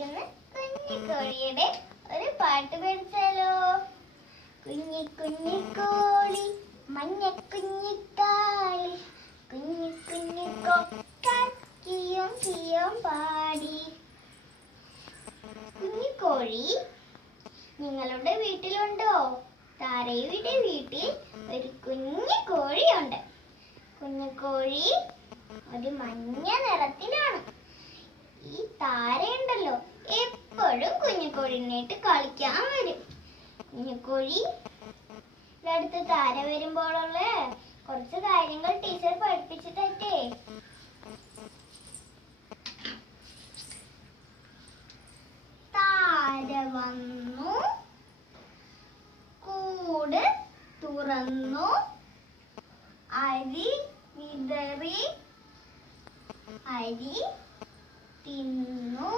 കളിക്കുന്ന കുഞ്ഞിക്കോഴിയുടെ ഒരു പാട്ട് പഠിച്ചാലോ? കുഞ്ഞി കുഞ്ഞിക്കോഴി മഞ്ഞ കുഞ്ഞിക്കാളി കുഞ്ഞി കുഞ്ഞിക്കോഴിയും കിയും പാടി. കുഞ്ഞിക്കോഴി നിങ്ങളുടെ വീട്ടിലുണ്ടോ? താരയുടെ വീട്ടിൽ ഒരു കുഞ്ഞിക്കോഴിയുണ്ട്. കുഞ്ഞിക്കോഴി ഒരു മഞ്ഞ നിറത്തിലാണ്. ഈ താരയുണ്ടല്ലോ എപ്പോഴും കുഞ്ഞിക്കോഴിനായിട്ട് കളിക്കാൻ വരും. കുഞ്ഞിക്കോഴി അടുത്ത് താര വരുമ്പോഴുള്ള കുറച്ച് കാര്യങ്ങൾ ടീച്ചർ പഠിപ്പിച്ചു തരട്ടെ. താര വന്നു, കൂട് തുറന്നു, അരി വിതറി, അരി തിന്നു.